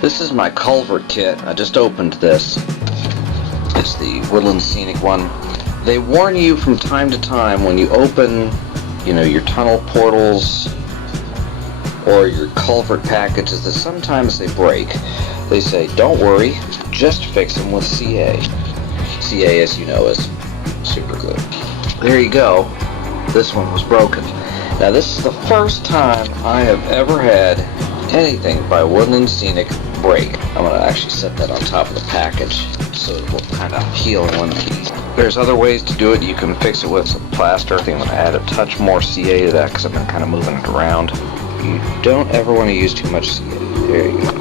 This is my culvert kit. I just opened this. It's the Woodland Scenic one. They warn you from time to time when you open, your tunnel portals or your culvert packages that sometimes they break. They say, don't worry, just fix them with CA. CA, as you know, is super glue. There you go. This one was broken. Now this is the first time I have ever had anything by Woodland Scenic break. I'm going to actually set that on top of the package so it will kind of heal in one piece. There's other ways to do it. You can fix it with some plaster. I think I'm going to add a touch more CA to that because I've been kind of moving it around. You don't ever want to use too much CA. There you go.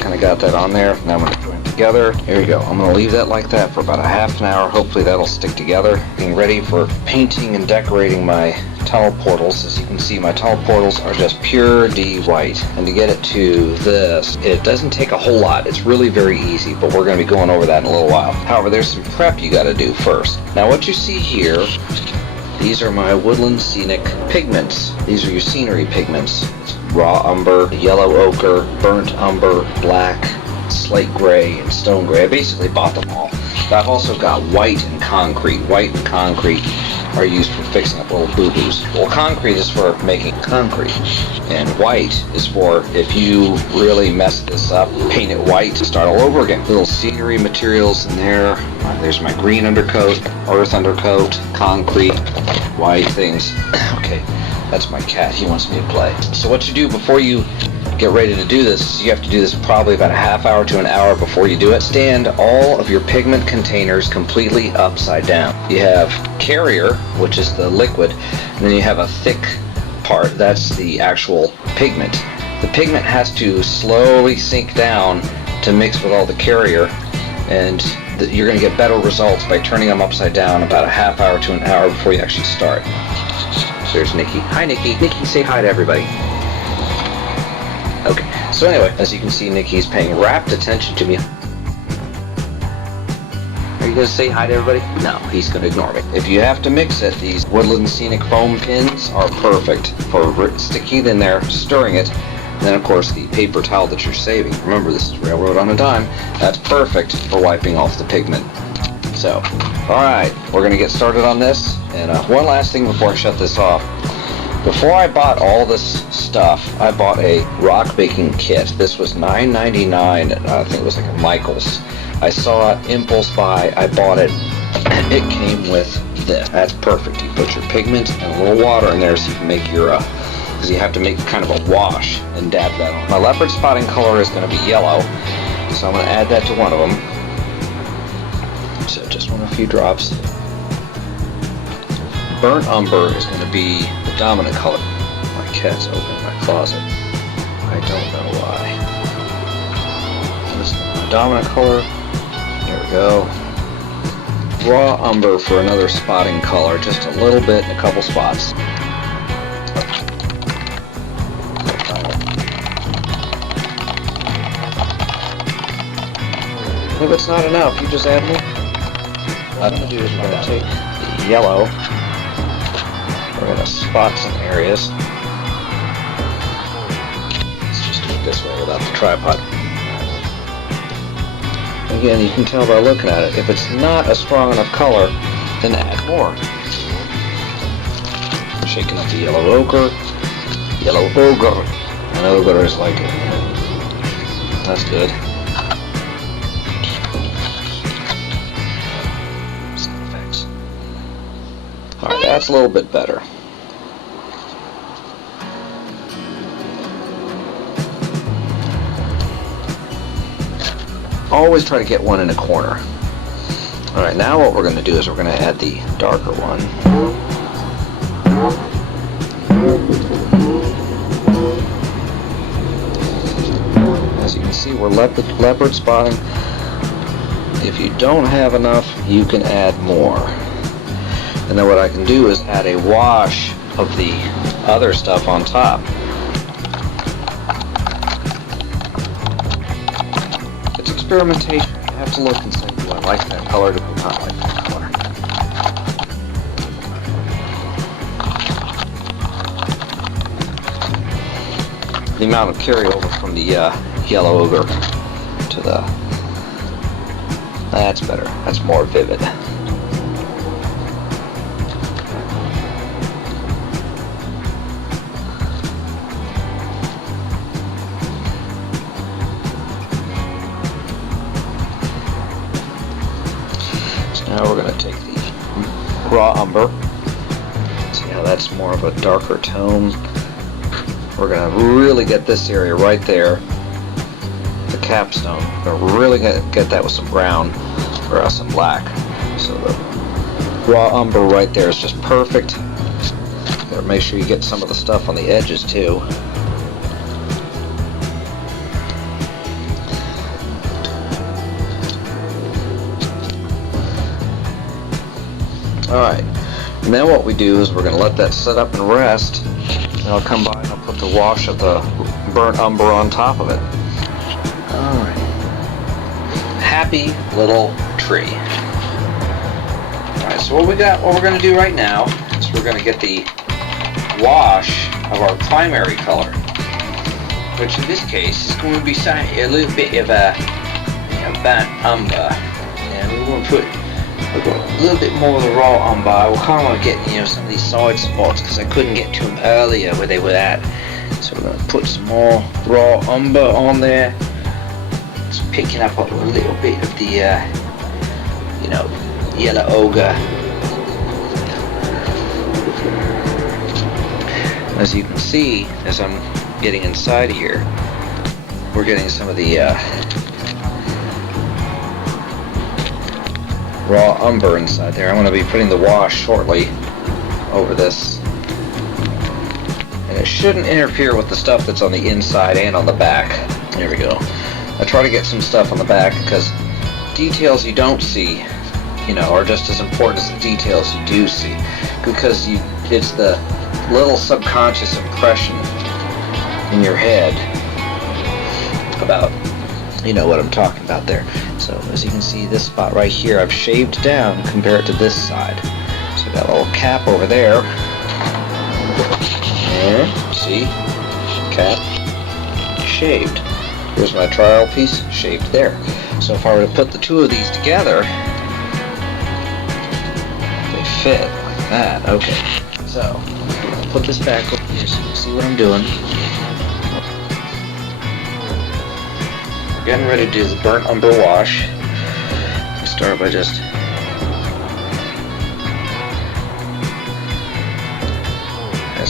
Kind of got that on there. Now I'm going to join it together. There you go. I'm going to leave that like that for about a half an hour. Hopefully that'll stick together. Getting ready for painting and decorating my tunnel portals. As you can see, my tunnel portals are just pure D white. And to get it to this, it doesn't take a whole lot. It's really very easy, but we're going to be going over that in a little while. However, there's some prep you got to do first. Now what you see here, these are my Woodland Scenic pigments. These are your scenery pigments. It's raw umber, yellow ochre, burnt umber, black, slate gray, and stone gray. I basically bought them all. I've also got white and concrete. White and concrete are used for fixing up little boo-boos. Well, concrete is for making concrete, and white is for if you really mess this up, paint it white, start all over again. Little scenery materials in there. There's my green undercoat, earth undercoat, concrete, white things. Okay, that's my cat. He wants me to play. So what you do before you get ready to do this, you have to do this probably about a half hour to an hour before you do it. Stand all of your pigment containers completely upside down. You have carrier, which is the liquid, and then you have a thick part. That's the actual pigment. The pigment has to slowly sink down to mix with all the carrier, and you're going to get better results by turning them upside down about a half hour to an hour before you actually start. There's Nikki. Hi, Nikki. Nikki, say hi to everybody. Okay, so anyway, as you can see, Nikki's paying rapt attention to me. Are you going to say hi to everybody? No, he's going to ignore me. If you have to mix it, these Woodland Scenic foam pins are perfect for sticking it in there, stirring it, and then of course the paper towel that you're saving. Remember, this is railroad on a dime. That's perfect for wiping off the pigment. So, alright, we're going to get started on this. And one last thing before I shut this off. Before I bought all this stuff, I bought a rock baking kit. This was $9.99, I think it was like a Michaels. I saw it, impulse buy, I bought it, and it came with this. That's perfect. You put your pigment and a little water in there so you can make your, because you have to make kind of a wash and dab that on. My leopard spotting color is going to be yellow, so I'm going to add that to one of them. So just a few drops. Burnt umber is going to be the dominant color. My cat's opening my closet. I don't know why. This is my dominant color. Here we go. Raw umber for another spotting color. Just a little bit in a couple spots. If it's not enough, you just add more. What I'm going to do is we're going to take the yellow. We're going to spot some areas. Let's just do it this way without the tripod. Again, you can tell by looking at it, if it's not a strong enough color, then add more. Shaking up the yellow ochre. Yellow ochre. And ochre is like it. That's good. Some effects. Alright, that's a little bit better. Always try to get one in a corner. Alright, now what we're going to do is we're going to add the darker one. As you can see, we're leopard spotting. If you don't have enough, you can add more. And then what I can do is add a wash of the other stuff on top. Experimentation. You have to look and say, do I like that color? Do I not like that color? the amount of carryover from the yellow ochre to the... That's better. That's more vivid. So now we're going to take the raw umber. See how that's more of a darker tone. We're going to really get this area right there, the capstone. We're going to really get that with some brown or some black. So the raw umber right there is just perfect. Gotta make sure you get some of the stuff on the edges too. Alright, and then what we do is we're going to let that set up and rest, and I'll come by and I'll put the wash of the burnt umber on top of it. Alright. Happy little tree. Alright, so what we're going to do right now is we're going to get the wash of our primary color, which in this case is going to be a little bit of a burnt umber, and we want to put a little bit more of the raw umber. I kind of want to get some of these side spots because I couldn't get to them earlier where they were at. So we're going to put some more raw umber on there. It's picking up a little bit of the yellow ochre. As you can see, as I'm getting inside here, we're getting some of the raw umber inside there. I'm going to be putting the wash shortly over this, and it shouldn't interfere with the stuff that's on the inside and on the back. There we go. I try to get some stuff on the back because details you don't see, are just as important as the details you do see, because it's the little subconscious impression in your head about what I'm talking about there. So as you can see, this spot right here I've shaved down compared to this side. So I got a little cap over there. There, see? Cap shaved. Here's my trial piece, shaved there. So if I were to put the two of these together, they fit like that. Okay. So I'll put this back over here so you can see what I'm doing. Getting ready to do the burnt umber wash. I'll start by just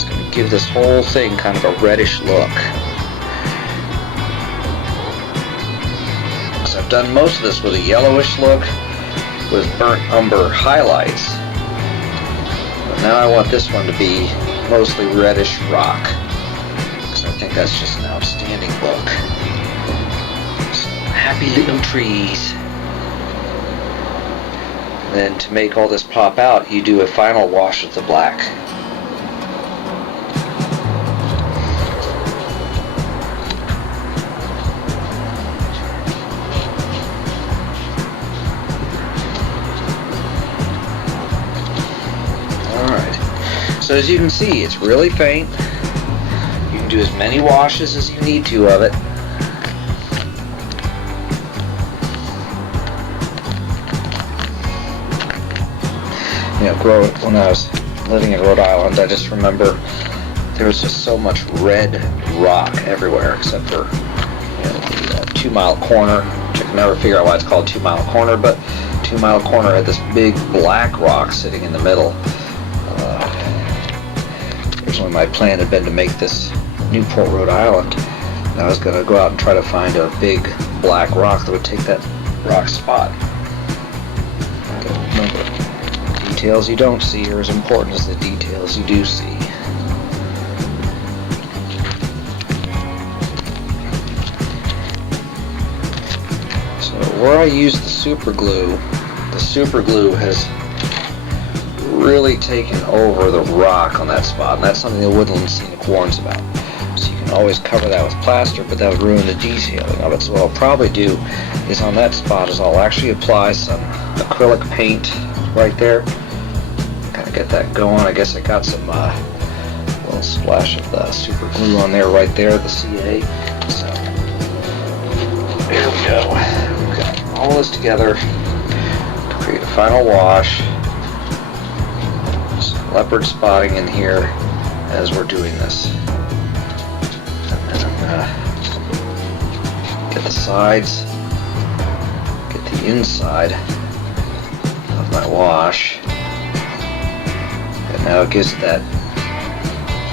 going to give this whole thing kind of a reddish look. So I've done most of this with a yellowish look with burnt umber highlights. But now I want this one to be mostly reddish rock, because I think that's just an outstanding look. Happy little trees. Then to make all this pop out, you do a final wash of the black. Alright, so as you can see, it's really faint. You can do as many washes as you need to of it. When I was living in Rhode Island, I just remember there was just so much red rock everywhere, except for the 2 Mile Corner, which I can never figure out why it's called 2 Mile Corner, but 2 Mile Corner had this big black rock sitting in the middle. Originally my plan had been to make this Newport, Rhode Island, and I was going to go out and try to find a big black rock that would take that rock spot. Remember, details you don't see are as important as the details you do see. So where I use the super glue has really taken over the rock on that spot, and that's something the Woodland Scenic warns about. So you can always cover that with plaster, but that would ruin the detailing of it. So what I'll probably do is on that spot is I'll actually apply some acrylic paint right there. Kind of get that going. I guess I got some little little splash of the super glue on there, right there, the CA. So, there we go. We've got all this together to create a final wash. Some leopard spotting in here as we're doing this. And then I'm gonna get the sides, get the inside of my wash. And now it gives it that,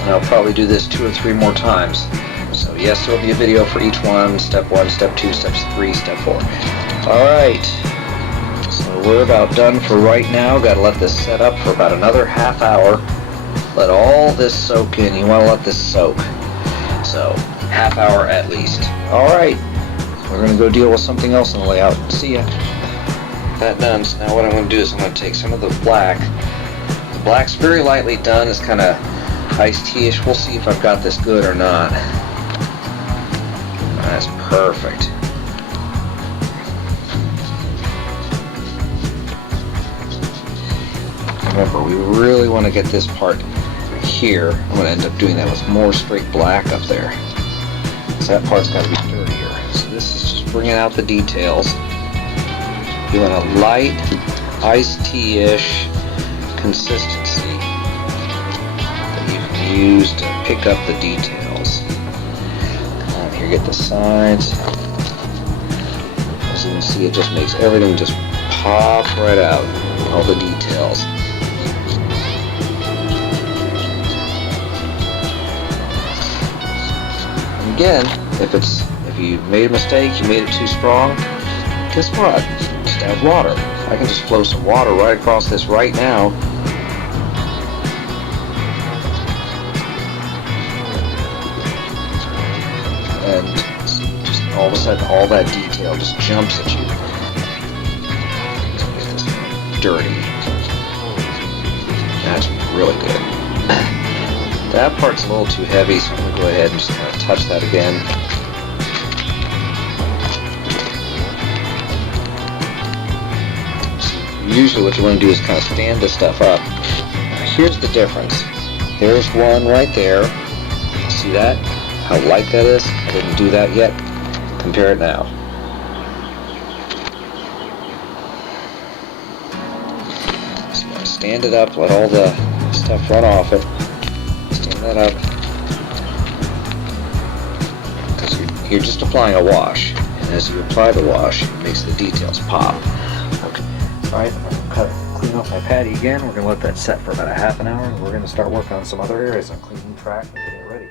and I'll probably do this 2 or 3 more times. So yes, there'll be a video for each one, step 1, step 2, step 3, step 4. Alright, so we're about done for right now. Gotta let this set up for about another half hour. Let all this soak in. You want to let this soak. So, half hour at least. Alright, we're going to go deal with something else in the layout. See ya. That done, so now what I'm going to do is I'm going to take some of the black. The black's very lightly done. It's kind of iced tea-ish. We'll see if I've got this good or not. That's perfect. Remember, we really want to get this part here. I'm going to end up doing that with more straight black up there. So that part's got to be dirtier. So this is just bringing out the details. You want a light, iced tea-ish consistency that you can use to pick up the details. And here, get the sides. As you can see, it just makes everything just pop right out. All the details. And again, if you made a mistake, you made it too strong, guess what? Just add water. I can just flow some water right across this right now. And just all of a sudden, all that detail just jumps at you. Get this dirty. That's really good. That part's a little too heavy, so I'm going to go ahead and just kind of touch that again. Usually what you want to do is kind of stand this stuff up. Here's the difference. There's one right there. See that? How light that is? I didn't do that yet. Compare it now. So stand it up, let all the stuff run off it. Stand that up. Because you're just applying a wash. And as you apply the wash, it makes the details pop. Okay. Alright, I'm going to clean off my patty again. We're going to let that set for about a half an hour, and we're going to start working on some other areas. I'm cleaning track and getting it ready.